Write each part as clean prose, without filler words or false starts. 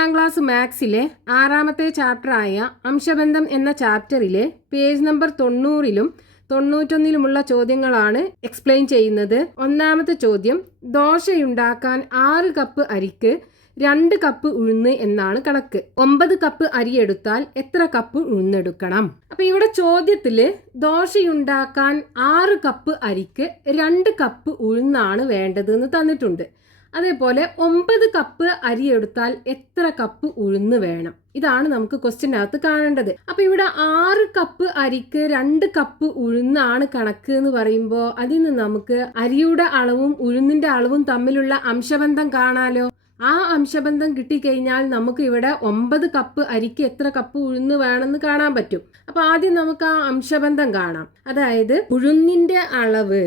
7ാം class മാത്സിലെ 6ാമത്തെ ചാപ്റ്ററായ അംശബന്ധം എന്ന ചാപ്റ്ററിലെ page number 90ലും 91ലുമുള്ള ചോദ്യങ്ങളാണ് explain ചെയ്യുന്നത്. ഒന്നാമത്തെ ചോദ്യം, ദോശയുണ്ടാക്കാൻ 6 കപ്പ് അരിക്ക് 2 കപ്പ് ഉഴുന്ന് എന്നാണ് കണക്ക്. 9 കപ്പ് അരി എടുത്താൽ എത്ര കപ്പ് ഉഴുന്നെടുക്കണം? അപ്പൊ ഇവിടെ ചോദ്യത്തില് ദോശയുണ്ടാക്കാൻ 6 കപ്പ് അരിക്ക് 2 കപ്പ് ഉഴുന്നാണ് വേണ്ടത് എന്ന് തന്നിട്ടുണ്ട്. അതേപോലെ 9 കപ്പ് അരി എടുത്താൽ എത്ര കപ്പ് ഉഴുന്ന് വേണം? ഇതാണ് നമുക്ക് ക്വസ്റ്റ്യനകത്ത് കാണേണ്ടത്. അപ്പൊ ഇവിടെ 6 കപ്പ് അരിക്ക് 2 കപ്പ് ഉഴുന്നാണ് കണക്ക് എന്ന് പറയുമ്പോൾ അതിൽ നിന്ന് നമുക്ക് അരിയുടെ അളവും ഉഴുന്നിന്റെ അളവും തമ്മിലുള്ള അംശബന്ധം കാണാലോ. ആ അംശബന്ധം കിട്ടിക്കഴിഞ്ഞാൽ നമുക്ക് ഇവിടെ 9 കപ്പ് അരിക്ക് എത്ര കപ്പ് ഉഴുന്ന് വേണമെന്ന് കാണാൻ പറ്റും. അപ്പൊ ആദ്യം നമുക്ക് ആ അംശബന്ധം കാണാം. അതായത് ഉഴുന്നിന്റെ അളവ്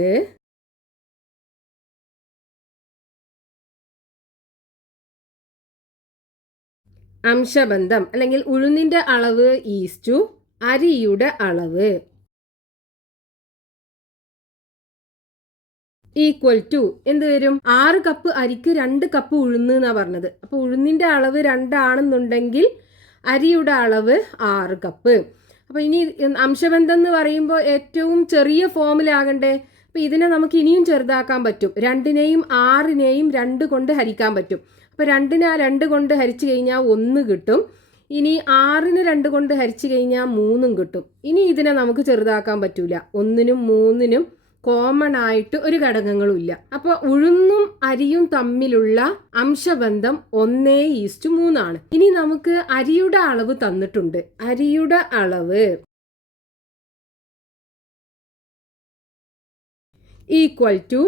അംശബന്ധം അല്ലെങ്കിൽ ഉഴുന്നിന്റെ അളവ് ഈസ്റ്റു അരിയുടെ അളവ് ഈക്വൽ ടു എന്ത് വരും? 6 കപ്പ് അരിക്ക് 2 കപ്പ് ഉഴുന്ന് എന്നാ പറഞ്ഞത്. അപ്പൊ ഉഴുന്നിന്റെ അളവ് 2 ആണെന്നുണ്ടെങ്കിൽ അരിയുടെ അളവ് 6 കപ്പ്. അപ്പൊ ഇനി അംശബന്ധം എന്ന് പറയുമ്പോൾ ഏറ്റവും ചെറിയ ഫോമിലാകണ്ടേ? അപ്പൊ ഇതിനെ നമുക്ക് ഇനിയും ചെറുതാക്കാൻ പറ്റും. 2നെയും 6നെയും 2 കൊണ്ട് ഹരിക്കാൻ പറ്റും. അപ്പോൾ 2നെ 2 കൊണ്ട് ഹരിച്ചു കഴിഞ്ഞാൽ 1 കിട്ടും. ഇനി 6നെ 2 കൊണ്ട് ഹരിച്ചു കഴിഞ്ഞാൽ 3 കിട്ടും. ഇനി ഇതിനെ നമുക്ക് ചെറുതാക്കാൻ പറ്റൂല. 1നും 3നും കോമൺ ആയിട്ട് ഒരു ഘടകങ്ങളും ഇല്ല. അപ്പോൾ ഉഴുന്നും അരിയും തമ്മിലുള്ള അംശബന്ധം 1:3 ആണ്. ഇനി നമുക്ക് അരിയുടെ അളവ് തന്നിട്ടുണ്ട്. അരിയുടെ അളവ് ഈക്വൽ ടു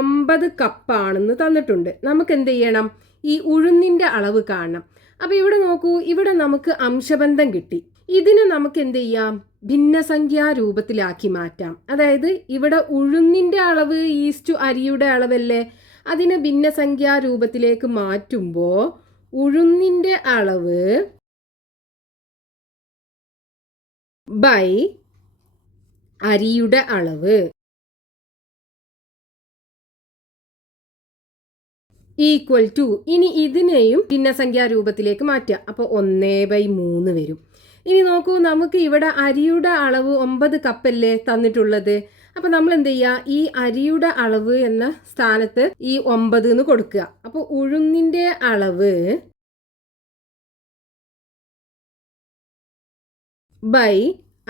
9 കപ്പാണെന്ന് തന്നിട്ടുണ്ട്. നമുക്ക് എന്ത് ചെയ്യണം? ഈ ഉഴുന്നിന്റെ അളവ് കാണണം. അപ്പൊ ഇവിടെ നോക്കൂ, ഇവിടെ നമുക്ക് അംശബന്ധം കിട്ടി. ഇതിനെ നമുക്ക് എന്ത് ചെയ്യാം? ഭിന്നസംഖ്യാ രൂപത്തിലാക്കി മാറ്റാം. അതായത് ഇവിടെ ഉഴുന്നിന്റെ അളവ് ഈസ്റ്റു അരിയുടെ അളവല്ലേ, അതിനെ ഭിന്നസംഖ്യാ രൂപത്തിലേക്ക് മാറ്റുമ്പോൾ ഉഴുന്നിന്റെ അളവ് ബൈ അരിയുടെ അളവ് ഈക്വൽ ടു. ഇനി ഇതിനെയും ഭിന്നസംഖ്യാ രൂപത്തിലേക്ക് മാറ്റുക. അപ്പോൾ 1/3 വരും. ഇനി നോക്കൂ, നമുക്ക് ഇവിടെ അരിയുടെ അളവ് 9 കപ്പല്ലേ തന്നിട്ടുള്ളത്. അപ്പൊ നമ്മൾ എന്ത് ചെയ്യുക? ഈ അരിയുടെ അളവ് എന്ന സ്ഥാനത്ത് ഈ 9 എന്ന് കൊടുക്കുക. അപ്പോൾ ഉഴുന്നിന്റെ അളവ് ബൈ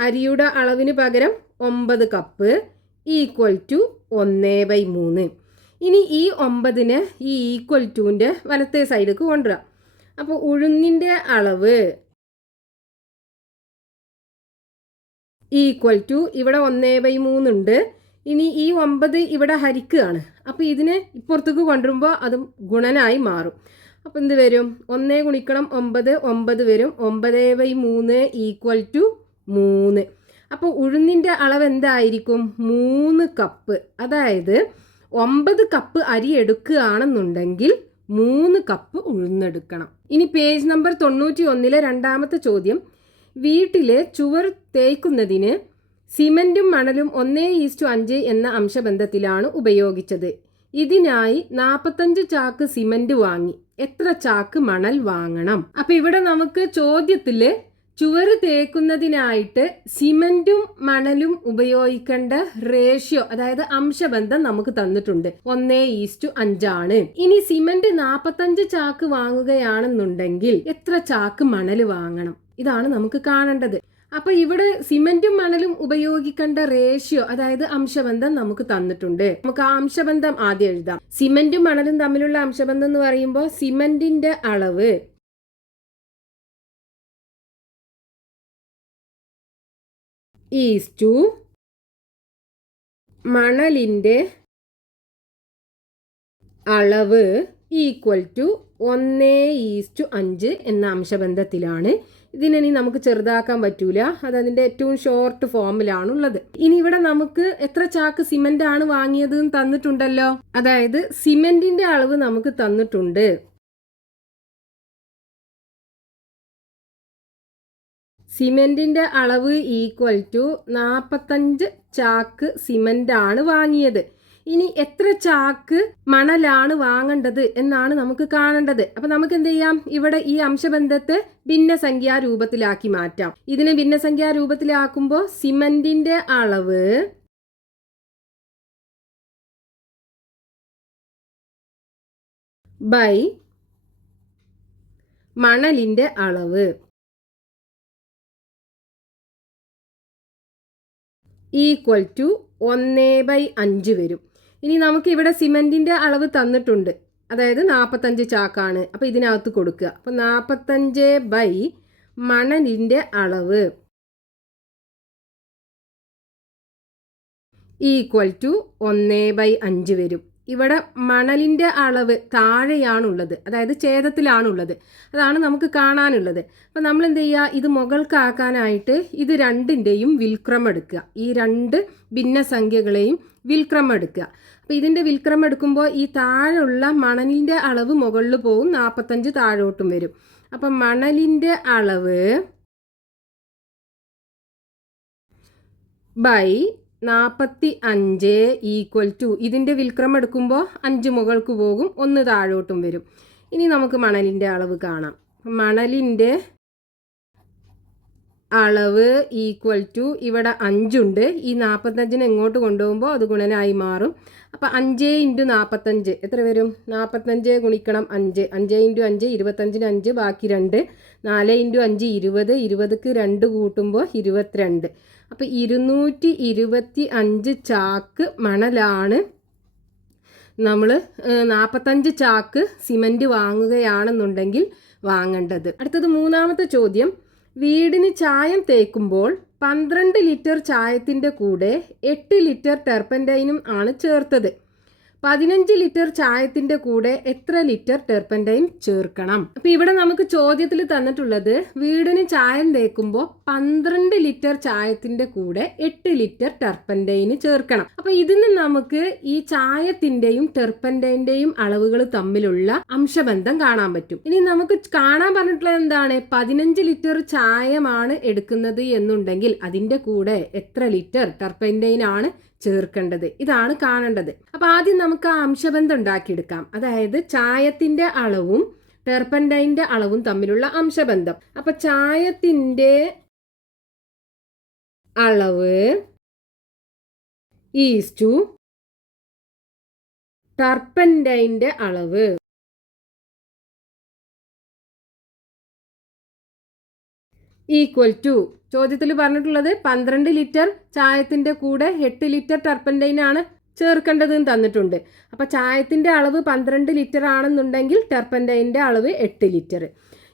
അരിയുടെ അളവിന് പകരം 9 കപ്പ് ഈക്വൽ ടു 1/3. ഇനി ഈ 9നെ ഈ ഈക്വൽ ടുവിൻ്റെ വലത്തെ സൈഡിലേക്ക് കൊണ്ടുവരാം. അപ്പോൾ ഉഴുന്നിൻ്റെ അളവ് ഈക്വൽ ടു ഇവിടെ 1/3 ഉണ്ട്. ഇനി ഈ 9 ഇവിടെ ഹരിക്കുകയാണ്. അപ്പോൾ ഇതിനെ ഇപ്പുറത്തേക്ക് കൊണ്ടുവരുമ്പോൾ അതും ഗുണനായി മാറും. അപ്പോൾ എന്ത് വരും? 1 ഗുണിക്കണം 9 9 വരും. 9/3 ഈക്വൽ ടു 3. അപ്പോൾ ഉഴുന്നിൻ്റെ അളവ് എന്തായിരിക്കും? 3 കപ്പ്. അതായത് 9 കപ്പ് അരി എടുക്കുകയാണെന്നുണ്ടെങ്കിൽ 3 കപ്പ് ഉഴുന്നെടുക്കണം. ഇനി പേജ് നമ്പർ 91ലെ 2ാമത്തെ ചോദ്യം, വീട്ടിലെ ചുവർ തേയ്ക്കുന്നതിന് സിമന്റും മണലും 1:5 എന്ന അംശബന്ധത്തിലാണ് ഉപയോഗിച്ചത്. ഇതിനായി 45 ചാക്ക് സിമന്റ് വാങ്ങി. എത്ര ചാക്ക് മണൽ വാങ്ങണം? അപ്പൊ ഇവിടെ നമുക്ക് ചോദ്യത്തില് ചുവര് തേക്കുന്നതിനായിട്ട് സിമന്റും മണലും ഉപയോഗിക്കേണ്ട റേഷ്യോ, അതായത് അംശബന്ധം നമുക്ക് തന്നിട്ടുണ്ട്. 1:5 ആണ്. ഇനി സിമന്റ് 45 ചാക്ക് വാങ്ങുകയാണെന്നുണ്ടെങ്കിൽ എത്ര ചാക്ക് മണൽ വാങ്ങണം? ഇതാണ് നമുക്ക് കാണേണ്ടത്. അപ്പൊ ഇവിടെ സിമന്റും മണലും ഉപയോഗിക്കേണ്ട റേഷ്യോ, അതായത് അംശബന്ധം നമുക്ക് തന്നിട്ടുണ്ട്. നമുക്ക് ആ അംശബന്ധം ആദ്യം എഴുതാം. സിമന്റും മണലും തമ്മിലുള്ള അംശബന്ധം എന്ന് പറയുമ്പോൾ സിമന്റിന്റെ അളവ് ഈസ്റ്റു മണലിൻ്റെ അളവ് ഈക്വൽ ടു 1:5 എന്ന അംശബന്ധത്തിലാണ്. ഇതിനി നമുക്ക് ചെറുതാക്കാൻ പറ്റൂല. അത് അതിൻ്റെ ഏറ്റവും ഷോർട്ട് ഫോമിലാണുള്ളത്. ഇനി ഇവിടെ നമുക്ക് എത്ര ചാക്ക് സിമന്റ് ആണ് വാങ്ങിയത് എന്ന് തന്നിട്ടുണ്ടല്ലോ. അതായത് സിമന്റിന്റെ അളവ് നമുക്ക് തന്നിട്ടുണ്ട്. സിമെന്റിന്റെ അളവ് ഈക്വൽ ടു 45 ചാക്ക് സിമന്റ് ആണ് വാങ്ങിയത്. ഇനി എത്ര ചാക്ക് മണലാണ് വാങ്ങേണ്ടത് എന്നാണ് നമുക്ക് കാണേണ്ടത്. അപ്പൊ നമുക്ക് എന്ത് ചെയ്യാം, ഇവിടെ ഈ അംശബന്ധത്തെ ഭിന്നസംഖ്യാ രൂപത്തിലാക്കി മാറ്റാം. ഇതിനെ ഭിന്നസംഖ്യാ രൂപത്തിലാക്കുമ്പോൾ സിമന്റിന്റെ അളവ് ബൈ മണലിന്റെ അളവ് ഈക്വൽ ടു 1/5 വരും. ഇനി നമുക്ക് ഇവിടെ സിമന്റിന്റെ അളവ് തന്നിട്ടുണ്ട്, അതായത് 45 ചാക്കാണ്. അപ്പോൾ ഇതിനകത്ത് കൊടുക്കുക. അപ്പോൾ 45 ബൈ മണലിന്റെ അളവ് ഈക്വൽ ടു 1/5 വരും. ഇവിടെ മണലിന്റെ അളവ് താഴെയാണുള്ളത്, അതായത് ഛേദത്തിലാണുള്ളത്. അതാണ് നമുക്ക് കാണാനുള്ളത്. അപ്പം നമ്മൾ എന്ത് ചെയ്യുക, ഇത് മുകൾക്കാക്കാനായിട്ട് ഇത് രണ്ടിൻ്റെയും വിൽക്രമം എടുക്കുക. ഈ രണ്ട് ഭിന്നസംഖ്യകളെയും വിൽക്രമം എടുക്കുക. അപ്പോൾ ഇതിൻ്റെ വിൽക്രമം എടുക്കുമ്പോൾ ഈ താഴെയുള്ള മണലിൻ്റെ അളവ് മുകളിൽ പോവും, 45 താഴോട്ടും വരും. അപ്പം മണലിൻ്റെ അളവ് ബൈ 45 ഈക്വൽ ടു ഇതിൻ്റെ വിൽക്രമം എടുക്കുമ്പോൾ 5 മുകൾക്ക് പോകും, 1 താഴോട്ടും വരും. ഇനി നമുക്ക് മണലിൻ്റെ അളവ് കാണാം. മണലിൻ്റെ അളവ് ഈക്വൽ ടു ഇവിടെ 5 ഉണ്ട്. ഈ 45 എങ്ങോട്ട് കൊണ്ടുപോകുമ്പോൾ അത് ഗുണനായി മാറും. അപ്പോൾ 5 × 45 എത്ര വരും? 45 ഗുണിക്കണം 5, 5 × 5 25, 5 ബാക്കി 2, 4 × 5 20, 20ക്ക് 2 കൂട്ടുമ്പോൾ 22. അപ്പോൾ 225 ചാക്ക് മണലാണ് നമ്മൾ 45 ചാക്ക് സിമൻറ്റ് വാങ്ങുകയാണെന്നുണ്ടെങ്കിൽ വാങ്ങേണ്ടത്. അടുത്തത് മൂന്നാമത്തെ ചോദ്യം. വീടിന് ചായം തേക്കുമ്പോൾ 12 ലിറ്റർ ചായത്തിൻ്റെ കൂടെ 8 ലിറ്റർ ടെർപ്പൻറ്റൈനും ആണ് ചേർത്തത്. 15 ലിറ്റർ ചായത്തിൻ്റെ കൂടെ എത്ര ലിറ്റർ ടെർപ്പൻറ്റൈൻ ചേർക്കണം? അപ്പം ഇവിടെ നമുക്ക് ചോദ്യത്തിൽ തന്നിട്ടുള്ളത് വീടിന് ചായം തേക്കുമ്പോൾ 12 ലിറ്റർ ചായത്തിൻ്റെ കൂടെ 8 ലിറ്റർ ടെർപ്പൻറ്റൈന് ചേർക്കണം. അപ്പം ഇതിന് നമുക്ക് ഈ ചായത്തിൻ്റെയും ടെർപ്പൻറ്റൈൻ്റെയും അളവുകൾ തമ്മിലുള്ള അംശബന്ധം കാണാൻ പറ്റും. ഇനി നമുക്ക് കാണാൻ പറഞ്ഞിട്ടുള്ളത് എന്താണ്? 15 ലിറ്റർ ചായമാണ് എടുക്കുന്നത് എന്നുണ്ടെങ്കിൽ അതിൻ്റെ കൂടെ എത്ര ലിറ്റർ ടെർപ്പൻറ്റൈൻ ആണ് ചേർക്കേണ്ടത്? ഇതാണ് കാണേണ്ടത്. അപ്പൊ ആദ്യം നമുക്ക് ആ അംശബന്ധം ഉണ്ടാക്കിയെടുക്കാം. അതായത് ചായത്തിന്റെ അളവും ടെർപ്പൻറ്റൈൻ്റെ അളവും തമ്മിലുള്ള അംശബന്ധം. അപ്പൊ ചായത്തിന്റെ അളവ് ഈസ്റ്റു ടെർപ്പൻറ്റൈൻ്റെ അളവ് ഈക്വൽ ടു ചോദ്യത്തിൽ പറഞ്ഞിട്ടുള്ളത് 12 ലിറ്റർ ചായത്തിൻ്റെ കൂടെ 8 ലിറ്റർ ടെർപ്പൻറ്റൈനാണ് ചേർക്കേണ്ടതെന്ന് തന്നിട്ടുണ്ട്. അപ്പോൾ ചായത്തിൻ്റെ അളവ് 12 ലിറ്റർ ആണെന്നുണ്ടെങ്കിൽ ടെർപ്പൻറ്റൈൻ്റെ അളവ് 8 ലിറ്റർ.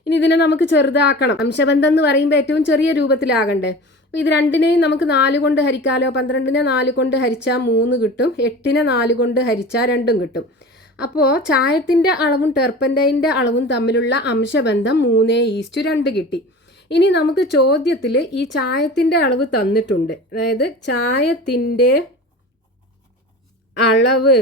ഇനി ഇതിനെ നമുക്ക് ചെറുതാക്കണം. അംശബന്ധം എന്ന് പറയുമ്പോൾ ഏറ്റവും ചെറിയ രൂപത്തിലാകണ്ടേ. അപ്പോൾ ഇത് രണ്ടിനെയും നമുക്ക് 4 കൊണ്ട് ഹരിക്കാലോ. 12നെ 4 കൊണ്ട് ഹരിച്ചാൽ 3 കിട്ടും, 8നെ 4 കൊണ്ട് ഹരിച്ചാൽ 2 കിട്ടും. അപ്പോൾ ചായത്തിൻ്റെ അളവും ടെർപ്പൻറ്റൈൻ്റെ അളവും തമ്മിലുള്ള അംശബന്ധം 3:2 കിട്ടി. ഇനി നമുക്ക് ചോദ്യത്തിൽ ഈ ചായത്തിൻ്റെ അളവ് തന്നിട്ടുണ്ട്. അതായത് ചായത്തിൻ്റെ അളവ്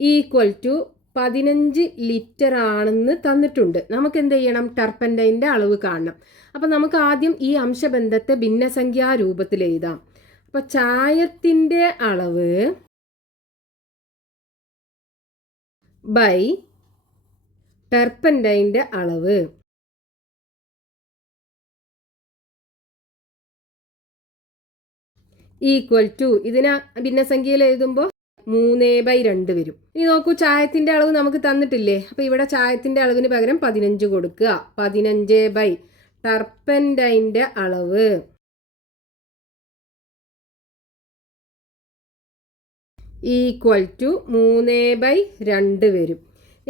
ഈക്വൽ ടു 15 ലിറ്റർ ആണെന്ന് തന്നിട്ടുണ്ട്. നമുക്ക് എന്ത് ചെയ്യണം? ടെർപ്പൻറ്റൈൻ്റെ അളവ് കാണണം. അപ്പം നമുക്ക് ആദ്യം ഈ അംശബന്ധത്തെ ഭിന്നസംഖ്യാ രൂപത്തിൽ എഴുതാം. അപ്പം ചായത്തിൻ്റെ അളവ് ബൈ ടെർപ്പൻറ്റൈൻ്റെ അളവ് ഈക്വൽ ടു ഇതിനെ ഭിന്നസംഖ്യയിൽ എഴുതുമ്പോൾ 3/2 വരും. ഇനി നോക്കൂ, ചായത്തിന്റെ അളവ് നമുക്ക് തന്നിട്ടില്ലേ. അപ്പൊ ഇവിടെ ചായത്തിന്റെ അളവിന് പകരം 15 കൊടുക്കുക. 15 ബൈ ടെർപ്പൻറ്റൈൻ്റെ അളവ് ഈക്വൽ ടു 3/2 വരും.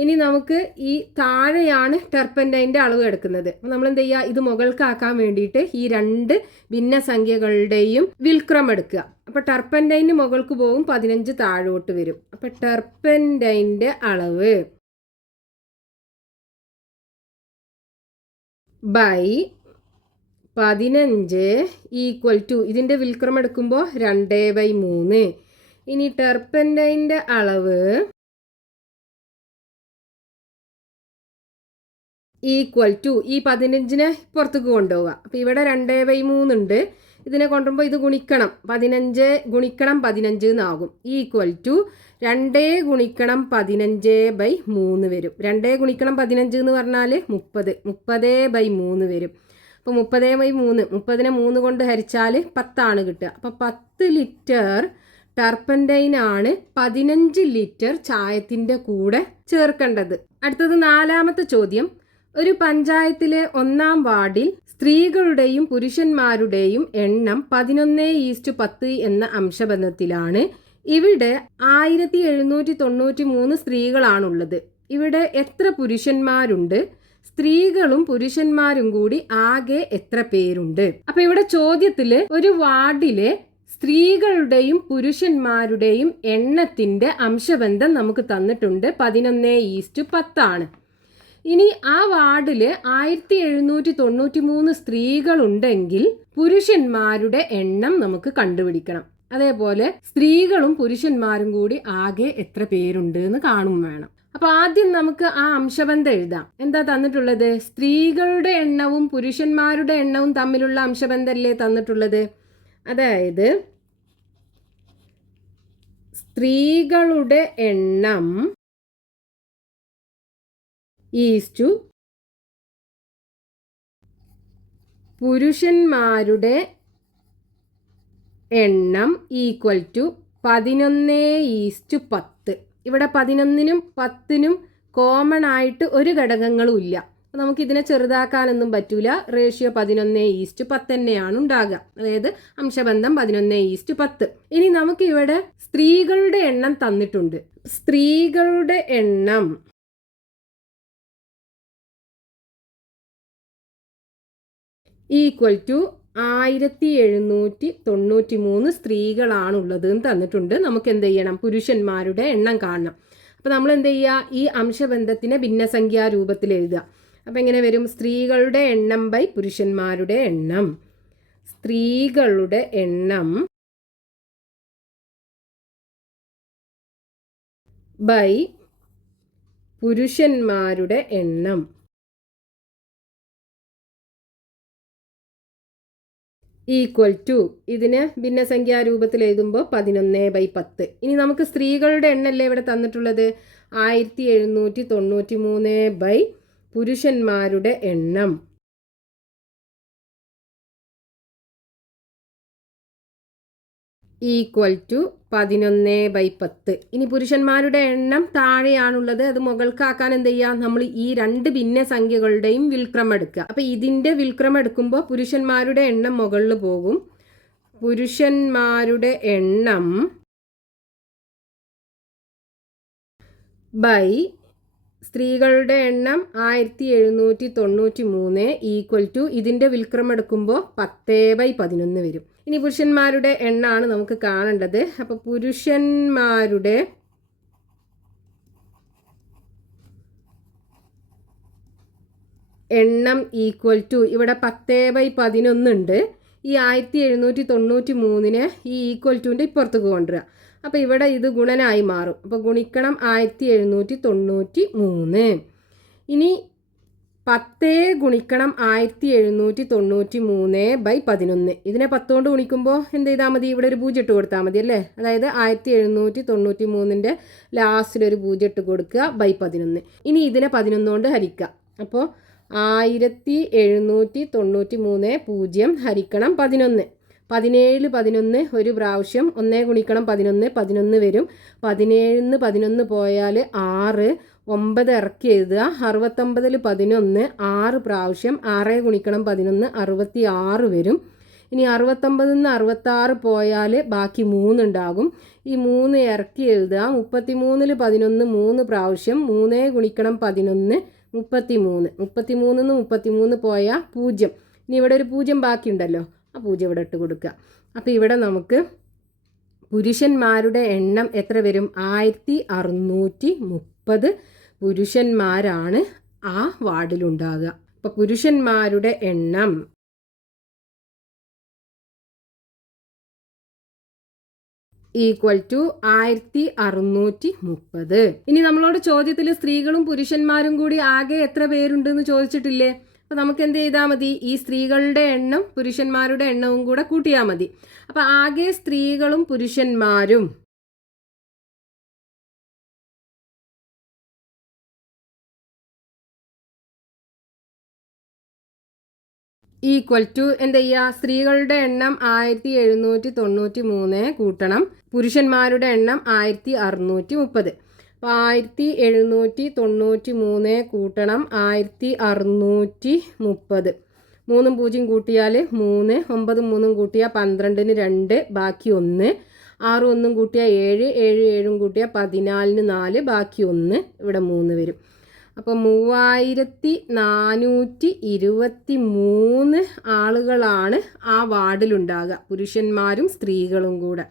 ഇനി നമുക്ക് ഈ താഴെയാണ് ടെർപ്പൻറ്റൈൻ്റെ അളവ് എടുക്കുന്നത്. അപ്പോൾ നമ്മൾ എന്ത് ചെയ്യുക? ഇത് മുകൾക്കാക്കാൻ വേണ്ടിയിട്ട് ഈ രണ്ട് ഭിന്നസംഖ്യകളുടെയും വിൽക്രമം എടുക്കുക. അപ്പോൾ ടെർപ്പൻറ്റൈന് മുകൾക്ക് പോകും, 15 താഴോട്ട് വരും. അപ്പോൾ ടെർപ്പൻറ്റൈൻ്റെ അളവ് ബൈ 15 ഈക്വൽ ടു ഇതിൻ്റെ വിൽക്രമം എടുക്കുമ്പോൾ 2/3. ഇനി ടെർപ്പൻറ്റൈൻ്റെ അളവ് ഈക്വൽ ടു ഈ 15നെ പുറത്തേക്ക് കൊണ്ടുപോവുക. അപ്പോൾ ഇവിടെ 2/3 ഉണ്ട്, ഇതിനെ കൊണ്ടുവരുമ്പോൾ ഇത് ഗുണിക്കണം 15 ഗുണിക്കണം 15 എന്നാകും. ഈക്വൽ ടു 2 ഗുണിക്കണം 15/3 വരും. 2 ഗുണിക്കണം 15 എന്ന് പറഞ്ഞാൽ 30/3 വരും. അപ്പോൾ 30/3 30നെ 3 കൊണ്ട് ഹരിച്ചാൽ 10 കിട്ടുക. അപ്പോൾ 10 ലിറ്റർ ടർപ്പൻറ്റൈനാണ് 15 ലിറ്റർ ചായത്തിൻ്റെ കൂടെ ചേർക്കേണ്ടത്. അടുത്തത് 4ാമത്തെ ചോദ്യം. ഒരു പഞ്ചായത്തിലെ 1ാം വാർഡിൽ സ്ത്രീകളുടെയും പുരുഷന്മാരുടെയും എണ്ണം 11:10 എന്ന അംശബന്ധത്തിലാണ്. ഇവിടെ 1793 സ്ത്രീകളാണുള്ളത്. ഇവിടെ എത്ര പുരുഷന്മാരുണ്ട്? സ്ത്രീകളും പുരുഷന്മാരും കൂടി ആകെ എത്ര പേരുണ്ട്? അപ്പൊ ഇവിടെ ചോദ്യത്തില് ഒരു വാർഡിലെ സ്ത്രീകളുടെയും പുരുഷന്മാരുടെയും എണ്ണത്തിന്റെ അംശബന്ധം നമുക്ക് തന്നിട്ടുണ്ട്. 11:10 ആണ്. ഇനി ആ വാർഡില് 1793 സ്ത്രീകളുണ്ടെങ്കിൽ പുരുഷന്മാരുടെ എണ്ണം നമുക്ക് കണ്ടുപിടിക്കണം. അതേപോലെ സ്ത്രീകളും പുരുഷന്മാരും കൂടി ആകെ എത്ര പേരുണ്ട് എന്ന് കാണും വേണം. അപ്പൊ ആദ്യം നമുക്ക് ആ അംശബന്ധം എഴുതാം. എന്താ തന്നിട്ടുള്ളത്? സ്ത്രീകളുടെ എണ്ണവും പുരുഷന്മാരുടെ എണ്ണവും തമ്മിലുള്ള അംശബന്ധമല്ലേ തന്നിട്ടുള്ളത്. അതായത് സ്ത്രീകളുടെ എണ്ണം ഈസ്റ്റു പുരുഷന്മാരുടെ എണ്ണം ഈക്വൽ ടു 11:10. ഇവിടെ 11നും 10നും കോമൺ ആയിട്ട് ഒരു ഘടകങ്ങളും ഇല്ല. നമുക്ക് ഇതിനെ ചെറുതാക്കാനൊന്നും പറ്റൂല. റേഷ്യോ 11:10 തന്നെയാണ് ഉണ്ടാകുക. അതായത് അംശബന്ധം 11:10. ഇനി നമുക്ക് ഇവിടെ സ്ത്രീകളുടെ എണ്ണം തന്നിട്ടുണ്ട്. സ്ത്രീകളുടെ എണ്ണം ഈക്വൽ ടു 1793 സ്ത്രീകളാണുള്ളത് എന്ന് തന്നിട്ടുണ്ട്. നമുക്ക് എന്ത് ചെയ്യണം? പുരുഷന്മാരുടെ എണ്ണം കാണണം. അപ്പം നമ്മൾ എന്ത് ചെയ്യുക? ഈ അംശബന്ധത്തിനെ ഭിന്നസംഖ്യാ രൂപത്തിൽ എഴുതുക. അപ്പം എങ്ങനെ വരും? സ്ത്രീകളുടെ എണ്ണം ബൈ പുരുഷന്മാരുടെ എണ്ണം. സ്ത്രീകളുടെ എണ്ണം ബൈ പുരുഷന്മാരുടെ എണ്ണം ഈക്വൽ ടു, ഇതിന് ഭിന്നസംഖ്യാ രൂപത്തിൽ എഴുതുമ്പോൾ 11/10. ഇനി നമുക്ക് സ്ത്രീകളുടെ എണ്ണല്ലേ ഇവിടെ തന്നിട്ടുള്ളത്? 1793 ബൈ പുരുഷന്മാരുടെ എണ്ണം ഈക്വൽ ടു 11/10. ഇനി പുരുഷന്മാരുടെ എണ്ണം താഴെയാണുള്ളത്, അത് മുകൾക്കാക്കാൻ എന്ത് ചെയ്യുക? നമ്മൾ ഈ രണ്ട് ഭിന്നസംഖ്യകളുടെയും വിൽക്രമം എടുക്കുക. അപ്പം ഇതിൻ്റെ വിൽക്രമം എടുക്കുമ്പോൾ പുരുഷന്മാരുടെ എണ്ണം മുകളിൽ പോകും. പുരുഷന്മാരുടെ എണ്ണം ബൈ സ്ത്രീകളുടെ എണ്ണം 1793 ഈക്വൽ ടു ഇതിൻ്റെ വിൽക്രമം എടുക്കുമ്പോൾ 10/11 വരും. ഇനി പുരുഷന്മാരുടെ എണ്ണമാണ് നമുക്ക് കാണേണ്ടത്. അപ്പോൾ പുരുഷന്മാരുടെ എണ്ണം ഈക്വൽ ടു ഇവിടെ 10/11 ഉണ്ട്. ഈ 1793 ഈ ഈക്വൽ ടുവിൻ്റെ ഇപ്പുറത്തേക്ക് കൊണ്ടുവരിക. അപ്പോൾ ഇവിടെ ഇത് ഗുണനായി മാറും. അപ്പോൾ ഗുണിക്കണം 1793. ഇനി 10 ഗുണിക്കണം 1793/11. ഇതിനെ 10 കൊണ്ട് ഗുണിക്കുമ്പോൾ എന്ത് ചെയ്താൽ മതി? ഇവിടെ ഒരു 0 ഇട്ട് കൊടുത്താൽ മതി അല്ലേ? അതായത് 1793 ലാസ്റ്റിലൊരു 0 ഇട്ട് കൊടുക്കുക /11. ഇനി ഇതിനെ 11 കൊണ്ട് ഹരിക്കുക. അപ്പോൾ 1793 0 ഹരിക്കണം 11. 17 ഒരു പ്രാവശ്യം 1 ഗുണിക്കണം 11 വരും. 17 11 പോയാൽ 6, 9 ഇറക്കി എഴുതുക. 69 11 6 പ്രാവശ്യം 6 ഗുണിക്കണം 11 66 വരും. ഇനി 69 66 പോയാൽ ബാക്കി 3 ഉണ്ടാകും. ഈ 3 ഇറക്കി എഴുതുക. 33 11 3 പ്രാവശ്യം 3 ഗുണിക്കണം 11 33. 33 33 പോയാൽ 0. ഇനി ഇവിടെ ഒരു 0 ബാക്കിയുണ്ടല്ലോ, ആ 0 ഇവിടെ ഇട്ട് കൊടുക്കുക. അപ്പോൾ ഇവിടെ നമുക്ക് പുരുഷന്മാരുടെ എണ്ണം എത്ര വരും? 1630 പുരുഷന്മാരാണ് ആ വാർഡിലുണ്ടാകുക. അപ്പോൾ പുരുഷന്മാരുടെ എണ്ണം ഈക്വൽ ടു 1630. ഇനി നമ്മളോട് ചോദ്യത്തിൽ സ്ത്രീകളും പുരുഷന്മാരും കൂടി ആകെ എത്ര പേരുണ്ടെന്ന് ചോദിച്ചിട്ടില്ലേ? അപ്പോൾ നമുക്ക് എന്ത് ചെയ്താൽ മതി, ഈ സ്ത്രീകളുടെ എണ്ണം പുരുഷന്മാരുടെ എണ്ണവും കൂടെ കൂട്ടിയാൽ മതി. അപ്പോൾ ആകെ സ്ത്രീകളും പുരുഷന്മാരും ഈക്വൽ ടു എന്ത് ചെയ്യുക, സ്ത്രീകളുടെ എണ്ണം 1793 കൂട്ടണം പുരുഷന്മാരുടെ എണ്ണം 1630. അപ്പോൾ 1793 കൂട്ടണം 1630. 3 0 കൂട്ടിയാൽ 3, 9 3 കൂട്ടിയാൽ 12, 2 ബാക്കി 1, 6 1 കൂട്ടിയാൽ 7, 7 7 കൂട്ടിയാൽ 14, 4 ബാക്കി 1, ഇവിടെ 3 വരും. അപ്പോൾ 3423 ആളുകളാണ് ആ വാർഡിലുണ്ടാകുക, പുരുഷന്മാരും സ്ത്രീകളും കൂടെ.